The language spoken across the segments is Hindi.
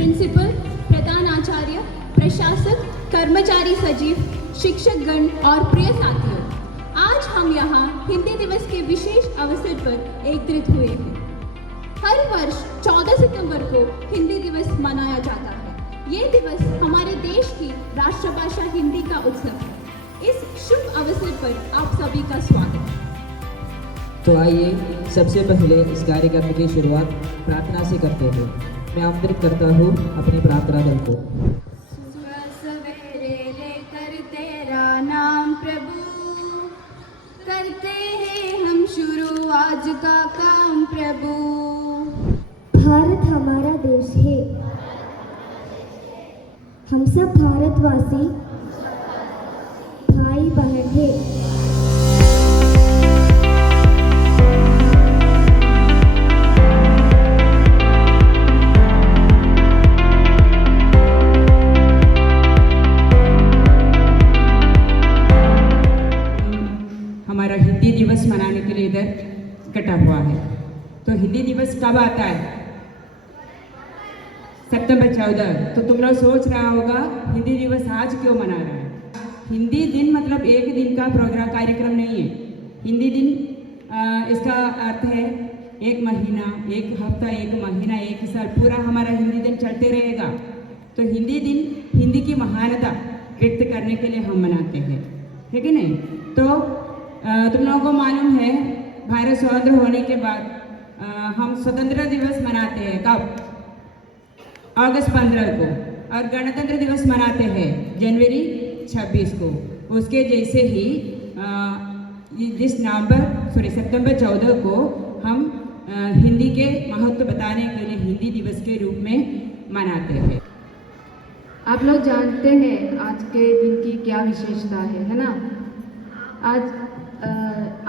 प्रिंसिपल, प्रधानाचार्य, प्रशासक, कर्मचारी सचिव, शिक्षकगण और प्रिय साथियों, आज हम यहाँ हिंदी दिवस के विशेष अवसर पर एकत्रित हुए हैं। हर वर्ष 14 सितंबर को हिंदी दिवस मनाया जाता है। ये दिवस हमारे देश की राष्ट्रभाषा हिंदी का उत्सव है। इस शुभ अवसर पर आप सभी का स्वागत है। तो आइए सबसे पहले इस कार्यक्रम की शुरुआत प्रार्थना से करते हैं। मैं आमंत्रित करता हूँ अपने प्रार्थना दल को। सुबह सवेरे लेकर तेरा नाम प्रभु, करते हैं हम शुरू आज का काम प्रभु। भारत हमारा देश है, हम सब भारतवासी भाई बहन हैं। हमारा हिंदी दिवस मनाने के लिए इधर इकट्ठा हुआ है। तो हिंदी दिवस कब आता है? सितंबर 14। तो तुम लोग सोच रहा होगा हिंदी दिवस आज क्यों मना रहा है। हिंदी दिन मतलब एक दिन का प्रोग्राम कार्यक्रम नहीं है। हिंदी दिन इसका अर्थ है एक महीना, एक हफ्ता, एक महीना, एक साल, पूरा हमारा हिंदी दिन चलते रहेगा। तो हिंदी दिन हिंदी की महानता व्यक्त करने के लिए हम मनाते हैं, है कि नहीं? तो तुम लोगों को मालूम है भारत स्वतंत्र होने के बाद हम स्वतंत्रता दिवस मनाते हैं। कब? अगस्त 15 को। और गणतंत्र दिवस मनाते हैं जनवरी 26 को। उसके जैसे ही सितंबर 14 को हम हिंदी के महत्व बताने के लिए हिंदी दिवस के रूप में मनाते हैं। आप लोग जानते हैं आज के दिन की क्या विशेषता है ना?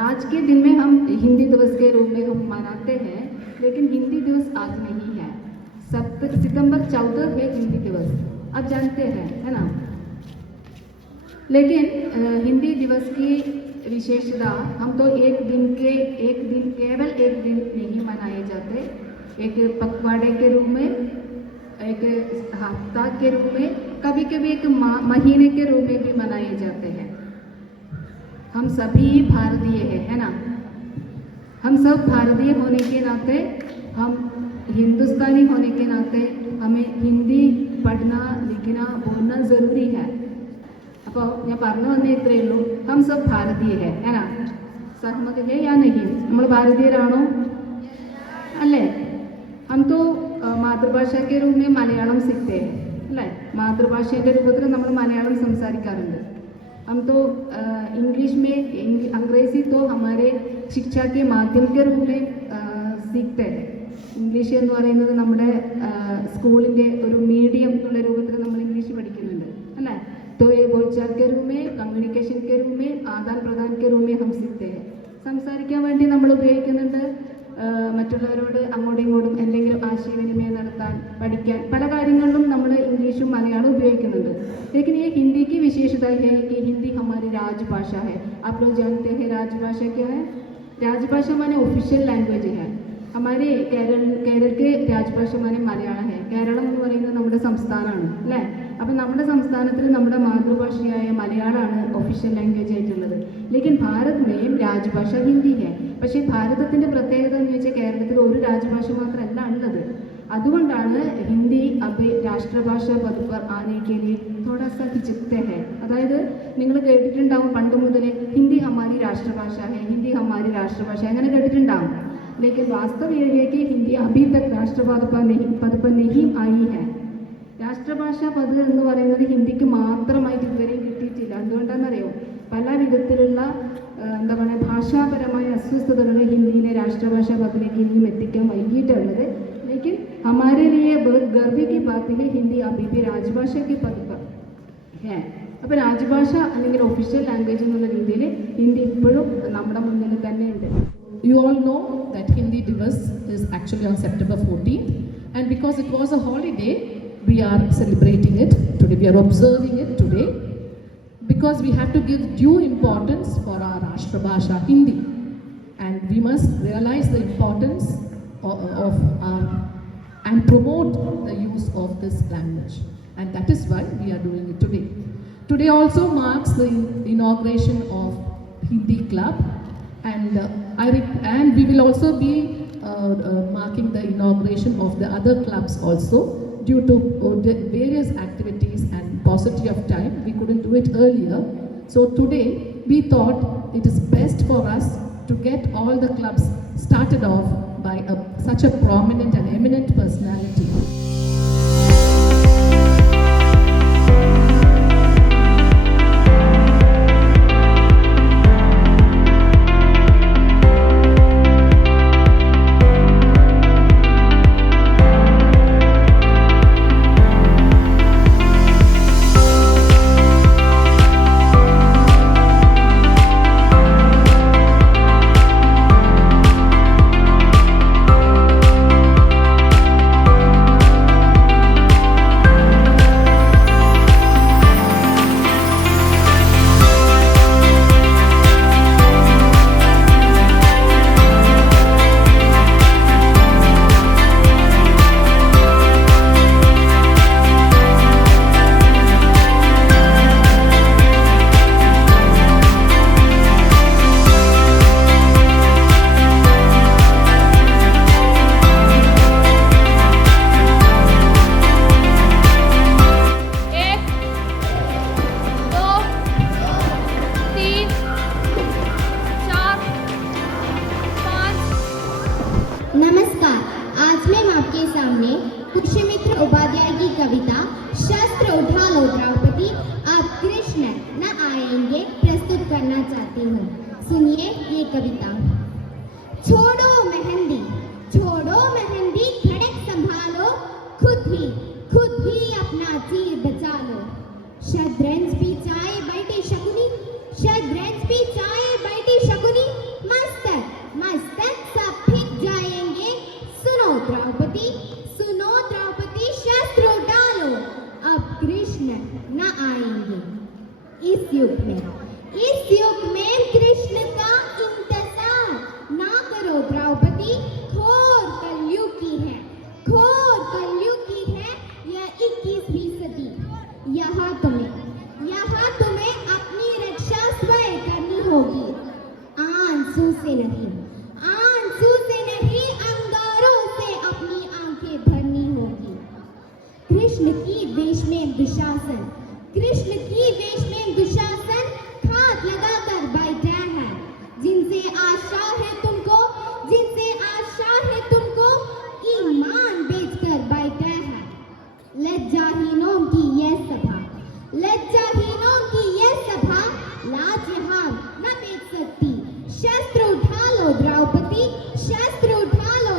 आज के दिन में हम हिंदी दिवस के रूप में हम मनाते हैं, लेकिन हिंदी दिवस आज नहीं है। सितंबर 14 है हिंदी दिवस, आप जानते हैं, है ना? लेकिन हिंदी दिवस की विशेषता, हम तो केवल एक दिन नहीं मनाए जाते। एक पखवाड़े के रूप में, एक हफ्ता के रूप में, कभी कभी एक महीने के रूप में भी मनाए जाते हैं। हम सभी भारतीय हैं, है ना? हम सब भारतीय होने के नाते, हम हिंदुस्तानी होने के नाते हमें हिंदी पढ़ना, लिखना, बोलना ज़रूरी है। അപ്പോൾ ഞാൻ പറഞ്ഞു വന്നേ ഇത്രയേ ഉള്ളൂ. हम सब भारतीय है ना? सहमत है या नहीं? നമ്മൾ ഭാരതീയരാണോ? അല്ലേ? हम तो മാതൃഭാഷ के रूप में മലയാളം सीखते हैं, അല്ലേ? മാതൃഭാഷയുടെ രൂപത്തിൽ നമ്മൾ മലയാളം സംസാരിക്കാറുണ്ട്. हम तो इंग्लिश में अंग्रेजी तो हमारे शिक्षा के माध्यम के रूप में सीखते हैं. ഇംഗ്ലീഷ് എന്ന് പറയുന്നത് നമ്മുടെ സ്കൂളിൻ്റെ ഒരു മീഡിയം എന്നുള്ള രൂപത്തിൽ നമ്മൾ ഇംഗ്ലീഷ് പഠിക്കുന്നുണ്ട്, അല്ലേ? तो ये बोलचाल के रूप में, कम्युनिकेशन के रूप में, आदान प्रदान के रूप में हम सीखते हैं. സംസാരിക്കാൻ വേണ്ടി നമ്മൾ ഉപയോഗിക്കുന്നുണ്ട്. മറ്റുള്ളവരോട് അങ്ങോട്ടും ഇങ്ങോട്ടും എന്തെങ്കിലും ആശയവിനിമയം നടത്താൻ, പഠിക്കാൻ, പല കാര്യങ്ങളിലും നമ്മൾ ഇംഗ്ലീഷും മലയാളവും ഉപയോഗിക്കുന്നുണ്ട്. लेकिन ये हिंदी की विशेषता है कि हिंदी हमारी राजभाषा है. आप लोग जानते हैं राजभाषा क्या है? राजभाषा माने ऑफिशियल लैंग्वेज है. हमारे കേരള के രാജ്ഭാഷ മാനെ മലയാളം है. കേരളം എന്ന് പറയുന്നത് നമ്മുടെ സംസ്ഥാനമാണ്, അല്ലേ? അപ്പം നമ്മുടെ സംസ്ഥാനത്തിൽ നമ്മുടെ മാതൃഭാഷയായ മലയാളമാണ് ഒഫീഷ്യൽ ലാംഗ്വേജ് ആയിട്ടുള്ളത്. ലേക്കിൻ ഭാരത് में രാജ്ഭാഷ ഹിന്ദി है. പക്ഷേ ഭാരതത്തിൻ്റെ പ്രത്യേകത എന്ന് വെച്ചാൽ കേരളത്തിൽ ഒരു രാജ്ഭാഷ മാത്രമല്ല ഉള്ളത്. അതുകൊണ്ടാണ് ഹിന്ദി അബ് രാഷ്ട്രഭാഷ പദ് पर आने के लिए थोड़ा सा हिचकते हैं. അതായത് നിങ്ങൾ കേട്ടിട്ടുണ്ടാവും പണ്ട് മുതലേ ഹിന്ദി हमारी രാഷ്ട്രഭാഷ है, ഹിന്ദി हमारी രാഷ്ട്രഭാഷ, അങ്ങനെ കേട്ടിട്ടുണ്ടാവും. लेकिन वास्तव ये है कि हिंदी अभी तक राष्ट्रपद पर नहीं आई है. രാഷ്ട്രഭാഷ പദ് എന്ന് പറയുന്നത് ഹിന്ദിക്ക് മാത്രമായിട്ട് ഇതുവരെയും കിട്ടിയിട്ടില്ല. എന്തുകൊണ്ടാണെന്നറിയോ? പല വിധത്തിലുള്ള എന്താ പറയുക, ഭാഷാപരമായ അസ്വസ്ഥതകൾ ഹിന്ദിയിലെ രാഷ്ട്രഭാഷാ പദത്തിലേക്ക് ഇനിയും എത്തിക്കാൻ വൈകിട്ടുള്ളത്. लेकिन हमारे लिए बहुत गर्व की बात है हिंदी अभी भी राजभाषा के पद पर है. അപ്പോൾ രാജ്ഭാഷ അല്ലെങ്കിൽ ഒഫീഷ്യൽ ലാംഗ്വേജ് എന്നുള്ള രീതിയിൽ ഹിന്ദി ഇപ്പോഴും നമ്മുടെ മുന്നിൽ തന്നെ ഉണ്ട്. You all know that Hindi Divas is actually on September 14th, and because it was a holiday, we are celebrating it today. We are observing it today because we have to give due importance for our Rashtrabhasha Hindi, and we must realize the importance of and promote the use of this language. And that is why we are doing it today. Today also marks the inauguration of Hindi Club, and we will also be marking the inauguration of the other clubs also. Due to various activities and paucity of time, we couldn't do it earlier. So today we thought it is best for us to get all the clubs started off by such a prominent and eminent personality. नमस्कार, आज मैं आपके सामने पुष्यमित्र उपाध्याय की कविता शस्त्र उठा लो द्रौपदी अब कृष्ण न आएंगे प्रस्तुत करना चाहती हूँ। सुनिए ये कविता। छोड़ो मेहंदी खड़क संभालो, खुद ही अपना तीर बचा लो। शतरंज भी चाहे बैठे शकुनी, मस्तक सब फिक जाएंगे। सुनो द्रौपदी शस्त्र डालो, अब कृष्ण न आएंगे। इस युग में कृष्ण का इंतजार ना करो द्रौपदी, घोर कलयुग की है यह 21वीं सदी। यहाँ तुम्हें अपनी रक्षा स्वयं करनी होगी, आंसू से नहीं अंगारों से अपनी आंखें भरनी होगी। कृष्ण की वेश में दुशासन खाट लगाकर बैठा है। जिनसे आशा है तुमको ईमान बेचकर बैठा है। लज्जाहीनों की यह सभा लाज यहाँ न देख सकती। शस्त्र उठा लो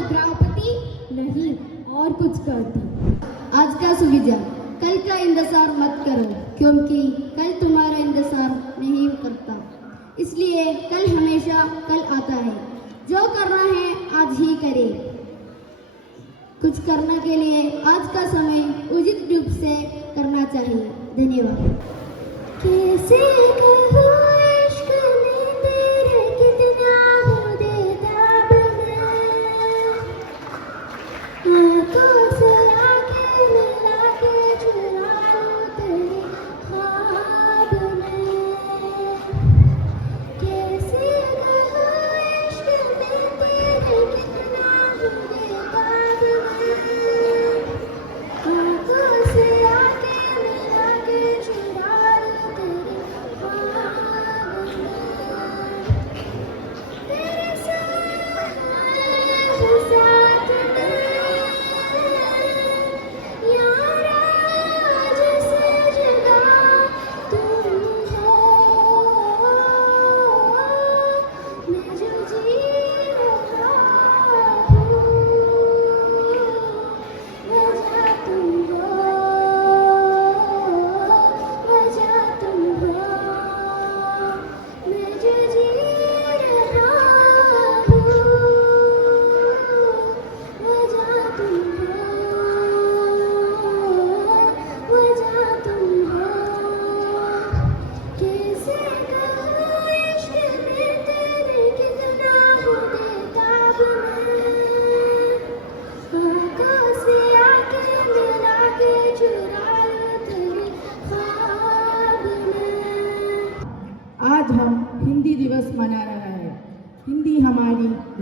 द्रौपदी, नहीं और कुछ करती। आज का सुविचार, कल का इंतजार मत करो, क्योंकि कल तुम्हारा इंतजार नहीं करता। इसलिए कल हमेशा कल आता है। जो करना है आज ही करे। कुछ करने के लिए आज का समय उचित रूप से करना चाहिए। धन्यवाद। कैसे कहूँ इश्क में तेरे कितना हो बेताब मैं, आँखों से आँखें मिला के चुरा लूं तेरे ख्वाब में। कैसे कहूँ इश्क में तेरे कितना हो बेताब मैं, आँखों से आँखें मिला के चुरा लूं तेरे ख्वाब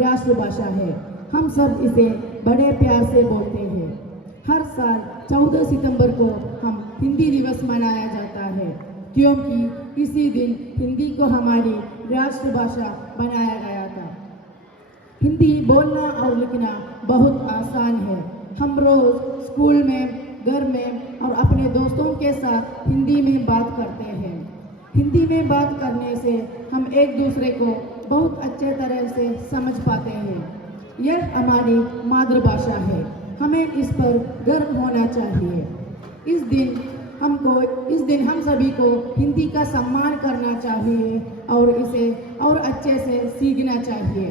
राष्ट्रभाषा है। हम सब इसे बड़े प्यार से बोलते हैं। हर साल 14 सितंबर को हम हिंदी दिवस मनाया जाता है, क्योंकि इसी दिन हिंदी को हमारी राष्ट्रभाषा बनाया गया था। हिंदी बोलना और लिखना बहुत आसान है। हम रोज़ स्कूल में, घर में और अपने दोस्तों के साथ हिंदी में बात करते हैं। हिंदी में बात करने से हम एक दूसरे को बहुत अच्छे तरह से समझ पाते हैं। यह हमारी मातृभाषा है, हमें इस पर गर्व होना चाहिए। इस दिन हम सभी को हिंदी का सम्मान करना चाहिए और इसे और अच्छे से सीखना चाहिए।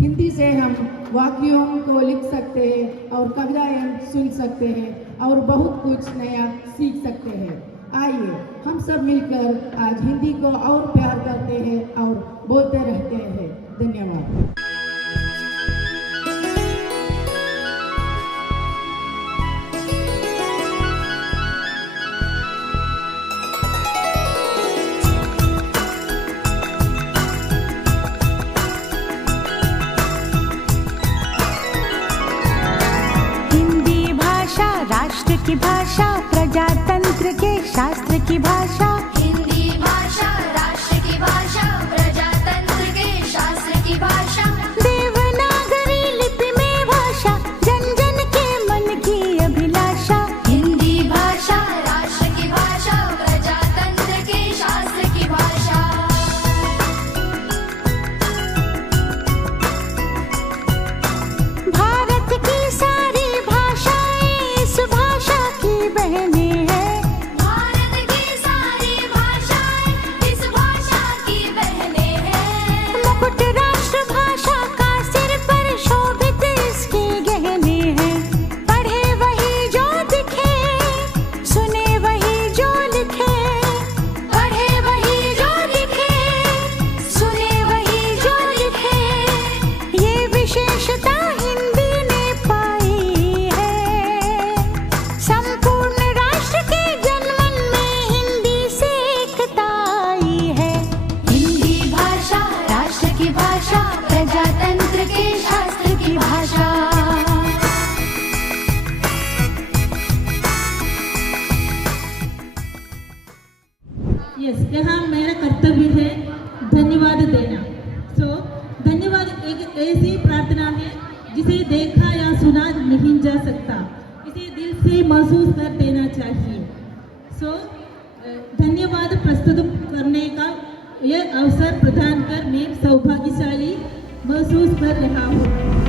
हिंदी से हम वाक्यों को लिख सकते हैं और कविताएं सुन सकते हैं और बहुत कुछ नया सीख सकते हैं। आइए हम सब मिलकर आज हिंदी को और प्यार करते हैं और बोलते रहते हैं। धन्यवाद। राष्ट्र की भाषा, प्रजातंत्र के शास्त्र की भाषा। हिंदी भाषा राष्ट्र की भाषा, प्रजातंत्र के शास्त्र की भाषा। देवनागरी लिपि में भाषा, जन जन के मन की अभिलाषा। हिंदी भाषा राष्ट्र की भाषा, प्रजातंत्र के शास्त्र की भाषा। भारत की सारी भाषा की बहने हैं। भारत की सारी भाषाएं इस भाषा की बहने हैं। मुकुट राष्ट्र भाषा का सिर पर शोभित इसके गहने हैं। पढ़े वही जो दिखे, सुने वही जो लिखे। पढ़े वही जो लिखे, सुने वही जो लिखे। ये विशेषता हिंदी ने पाई है। संपूर्ण राष्ट्र के जनमन में हिंदी से एकता आई है। हिंदी भाषा राष्ट्र की भाषा, प्रजातंत्र के शास्त्र की भाषा। यस, यहाँ मेरा कर्तव्य है धन्यवाद देना। धन्यवाद एक ऐसी प्रार्थना है जिसे देखा या सुना नहीं जा सकता, इसे दिल से महसूस कर देना चाहिए। धन्यवाद प्रस्तुत करने का यह अवसर प्रदान कर मैं सौभाग्यशाली महसूस कर रहा हूँ।